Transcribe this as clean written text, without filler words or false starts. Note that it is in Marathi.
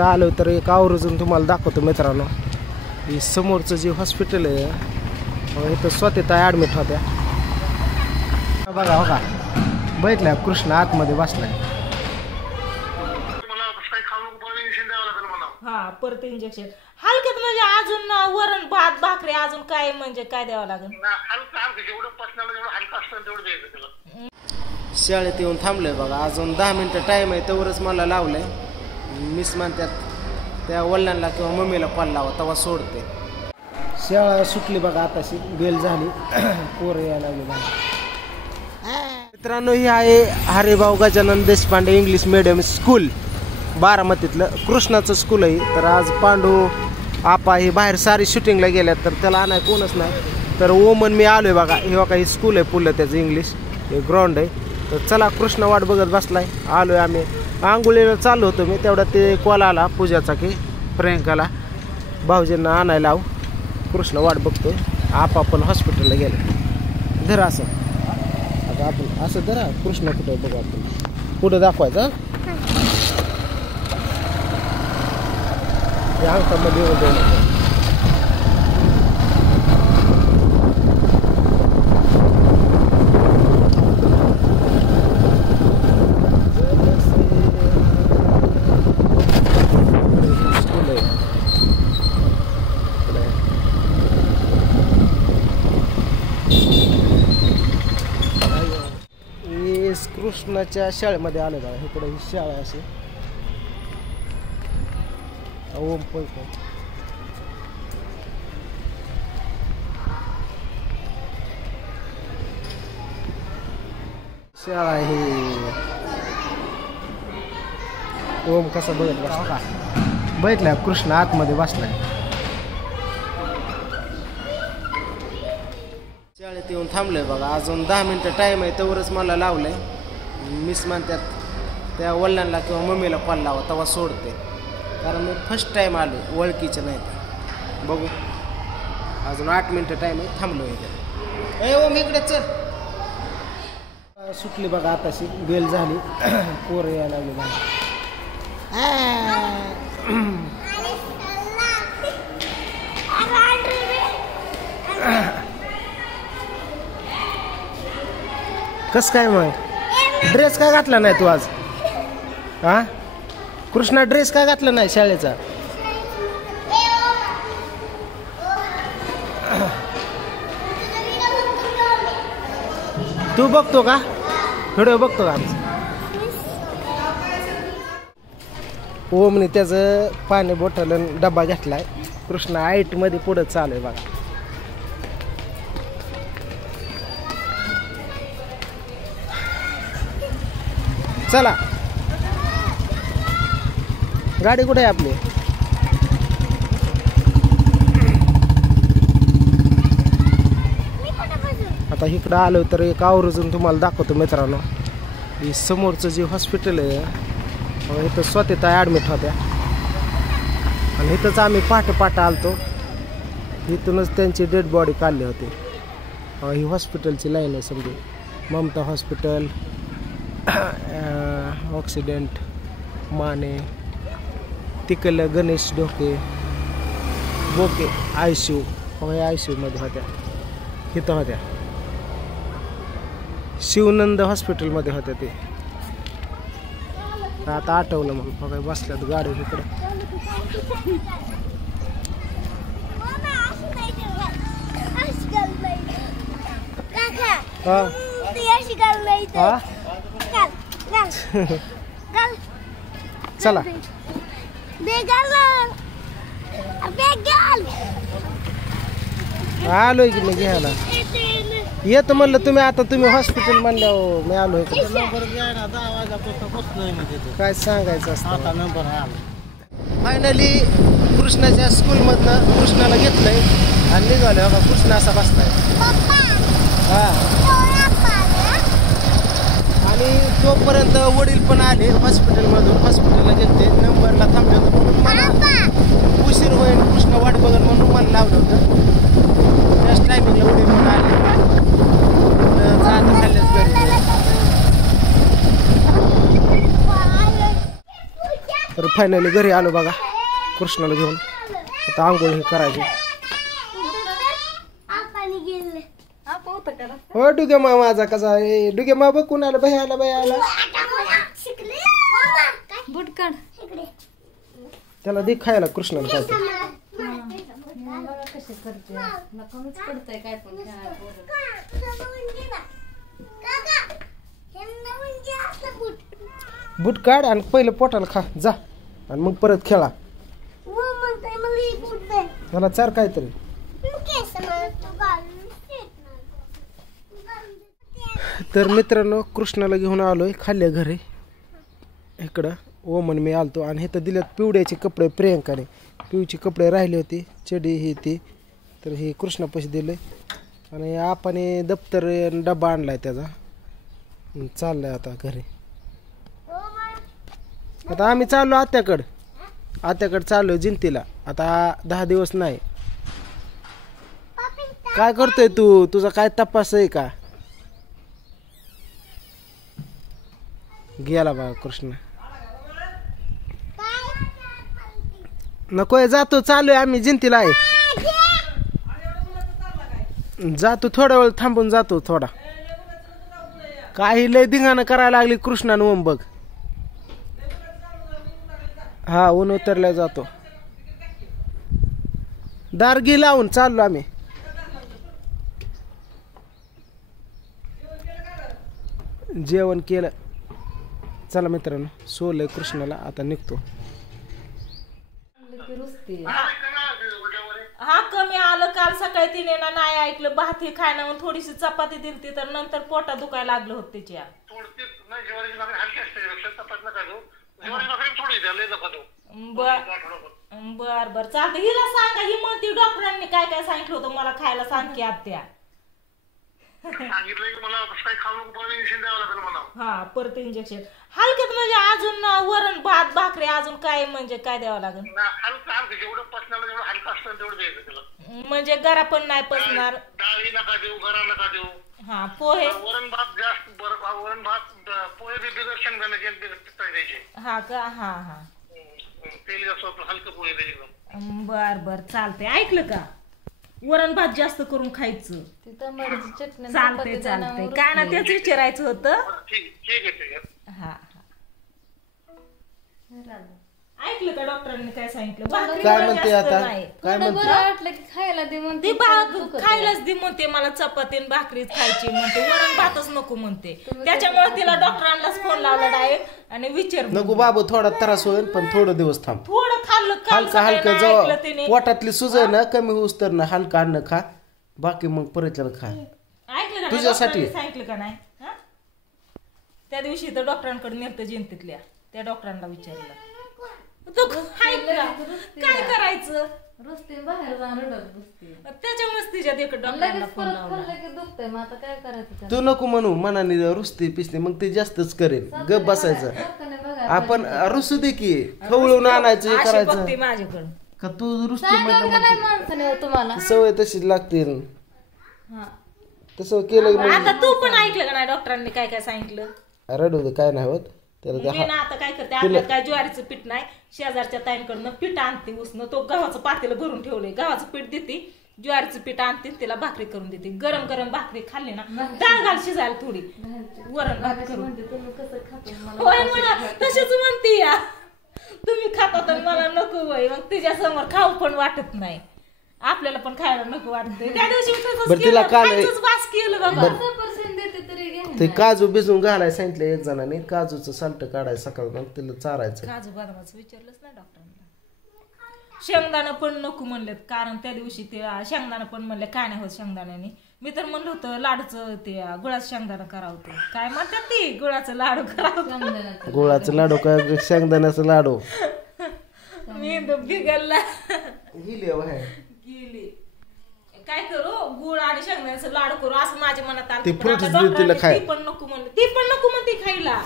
आलो तर एक आवर्जून तुम्हाला दाखवतो मित्रांनो. ही समोरचं जे हॉस्पिटल आहे इथं स्वतः ॲडमिट होत्या बघा. हो का बघितल्या कृष्ण आतमध्ये बसलाय. हा परत इंजेक्शन हलक्यात म्हणजे अजून वरण भात भाकरी अजून काय म्हणजे काय द्यावं लागेल. शाळेत येऊन थांबलोय बघा. अजून 10 मिनिटं टाइम आहे तेवढंच मला लावलंय. मिस म्हणतात त्या वडिलांना किंवा मम्मीला कॉल लावा तेव्हा सोडते. शाळा सुटली बघा आताशी बेल झाली पोरं यायला लागली. मित्रांनो ही आहे Haribhau Gajanan Deshpande English medium school बारामतीतलं कृष्णाचं स्कूल आहे. तर आज पांडू आपा ही बाहेर सारी शूटिंगला गेल्यात तर त्याला आणाय कोणच नाही. तर ओमन मी आलोय बघा. हे बघा ही स्कूल आहे पुढलं त्याचं इंग्लिश हे ग्राउंड आहे. तर चला कृष्ण वाट बघत बसलाय. आलोय आम्ही आंघोळीला चाललो होतो मी तेवढा ते कॉल आला पूजाचा की प्रियंकाला भाऊजींना आणायला लाव कृष्ण वाट बघतोय. आपा पण हॉस्पिटलला गेले. धरा असं आता आपण असं धरा कृष्ण कुठं बघू आपण पुढं दाखवायचं अंकामध्ये वगैरे. कृष्णाच्या शाळेमध्ये आले बघा. इकडे ही शाळा असे ओम पण शाळा ही ओम कसा बघत बसला बघितल्या कृष्ण आतमध्ये बसलाय. शाळेत येऊन थांबलोय बघा. अजून 10 मिनिटं टाइम आहे तेवढंच मला लावलंय. मिस म्हणतात त्या वडिलांना किंवा मम्मीला कॉल लावा तेव्हा सोडते. कारण मी फर्स्ट टाइम आलो ओळखीचे नाही तर बघू. अजून 8 मिनिटं टाइम आहे थांबलो इथे. ए ओम इकडे चल. सुटली बघा आताशी बेल झाली पोरं यायला लागली. कस काय मग ड्रेस का घातला नाही तू आज? हा कृष्णा ड्रेस का घातला नाही शाळेचा? तू बघतो का व्हिडिओ बघतो का? ओमने त्याचं पाणी बॉटल डब्बा घेतलाय. कृष्णा 8 मध्ये पुढे चालू आहे बघा. चला गाडी कुठे आहे आपली? आता इकडं आलो तर एक आवर्जून तुम्हाला दाखवतो मित्रांनो. ही समोरचं जे हॉस्पिटल आहे इथं स्वतः ॲडमिट होत्या आणि इथंच आम्ही पहाटे आलतो. इथूनच त्यांची डेड बॉडी काढली होती. ही हॉस्पिटलची लाईन आहे समजा. ममता हॉस्पिटल ऑक्सिडेंट माने तिकडलं गणेश ढोके बोके ICU ICU मध्ये होत्या. इथं होत्या शिवनंद हॉस्पिटलमध्ये होत्या ते. आता आठवलं मग बघा बसल्यात गाडी इकडं. चला आलोय की मी घ्यायला येतो म्हणलं. तुम्ही हॉस्पिटल म्हणल्यावर मी आलोय. काय सांगायचं असतं. फायनली कृष्णाच्या स्कूलमधनं कृष्णाला घेतलंय आणि निघालोय बघा. कृष्ण असा बसलाय. हा आणि तोपर्यंत वडील पण आले हॉस्पिटलमधून. हॉस्पिटलला गेलते नंबरला थांबले होते म्हणून मला उशीर होईल कृष्ण वाट बघत म्हणून मला लावलं होतं. त्याच टायमिंगला वडील पण आले. खाल्ल्याच घरी तर फायनली घरी आलो बघा कृष्णाला घेऊन. आता आंघोळ हे करायची. हो डुगे मा माझा कसा आहे डुगे मा बघ कुणाला बाई आला बुट काढ त्याला दे खायला कृष्णाला काय कसे करते कमीच पडतंय काय पण बूट काढ आणि पहिलं पोटाला खा जा आणि मग परत खेळा. मला चार काहीतरी. तर मित्रांनो कृष्णाला घेऊन आलोय खाल्ल्या घरी इकडं ओमन मी आलतो आणि इथं दिल्यात पिवड्याचे कपडे प्रियंकाने. पिवचे कपडे राहिले होते चडी ही ती तर हे कृष्णापाशी दिले आणि आपण दप्तर डब्बा आणलाय त्याचा चाललाय आता घरी. आता आम्ही चाललो आत्याकडं चाललोय जिंतीला आता 10 दिवस नाही. काय करतोय तू तुझा काय तपास आहे का. गेला बघा कृष्ण नकोय जातो चालूय आम्ही जिंतीला आहे. जातो थोडा वेळ थांबून जातो थोडा. काही लय धिंगाणं करायला लागली कृष्णानं ओम बघ. हा ऊन उतरल्या जातो. दारगी लावून चाललो आम्ही. जेवण केलं. चला मित्रांनो सोलय कृष्णाला आता निघतो. हा कमी आलं काल सकाळी तिने ना नाही ऐकलं भात हे खायला म्हणून थोडीशी चपाती दिलती तर नंतर पोटात दुखायला लागलं होत तिच्या. बर बर चालतं हिला सांगा ही म्हणते डॉक्टरांनी काय काय सांगितलं होतं मला खायला सांग की आत्या. हा परत इंजेक्शन हलक्यात म्हणजे अजून वरण भात भाकरी अजून काय म्हणजे काय द्यावं लागेल म्हणजे गरा पण नाही पचणार. हा पोहे हा का हा हा बर बर चालते ऐकलं का. वरण भात जास्त करून खायचं चालतंय चालतंय काय ना तेच विचारायचं होतं. हा ऐकलं का डॉक्टरांनी काय सांगितलं. काय म्हणते आता काय म्हणते खायला दे म्हणते खायलाच दे म्हणते मला चपाती आणि भाकरीच खायची म्हणते वरण भातच नको म्हणते. त्याच्यामुळे तिला डॉक्टरांनाच फोन लावला डायरेक्ट आणि विचार नको बाबू थोडा त्रास होईल पण थोडं दिवस थांब. थोडं खाल्लं हलका जेव्हा पोटातली सुजय ना कमी होऊस तर ना हलका अन्न खा बाकी मग परत खा. ऐकलं का तुझ्यासाठी सांगितलं का नाही. त्या दिवशी तर डॉक्टरांकडे नेलं जिंतीतल्या त्या डॉक्टरांना विचारलं काय करायचं त्याच्यामुळेच तिच्यात एक डॉक्टरांना फोन लावला. तू नको म्हणू मनाने रुसते पिसते मग ते जास्तच करेल गप बसायचं. आपण रुसू दे की खवळून आणायचं करायचं माझ्याकडं का तू रुसते तुम्हाला सवय तशीच लागते. तसं केलं आता तू पण ऐकलं का नाही डॉक्टरांनी काय काय सांगितलं. रडू दे काय नाही होत. मी ना आता काय करते आपल्यात काय ज्वारीचं पीठ नाही शेजारच्या ताईंकडनं पीठ आणते उसनं तो गव्हाचं पातेलं भरून ठेवलंय गव्हाचं पीठ देते ज्वारीचं पीठ आणते तिला भाकरी करून देते. गरम गरम भाकरी खाल्ली ना डाळ घाल शिजायला थोडी वरण भात करून होय मला तशीच म्हणते या तुम्ही खातात मला नको वय मग तिच्या समोर खाऊ पण वाटत नाही आपल्याला पण खायला नको वाटतंय. त्या दिवशी ते काजू भिजून घालायला सांगितलं एक जणांनी काजूचं साल्ट काढायचं सकाळ तिला चारायचं. काजू बदामाचं विचारलंच नाही डॉक्टरांना. शेंगदाणा पण नको म्हणलेत कारण त्या दिवशी ते शेंगदाणा पण म्हणले काय नाही होत शेंगदाण्याने. मी तर म्हणलं होतं लाडूचं ते गुळाचं शेंगदाणा करावं ते काय म्हणतात ते गुळाचं लाडू करावं. गुळाचं लाडू काय शेंगदाण्याचं लाडू मी बिघडला गेली काय करू गुळ आणि शेंगदाण्याचं लाडू करू असं माझ्या मनात आलं. ती पण नको म्हणले ती पण नको म्हणते खायला.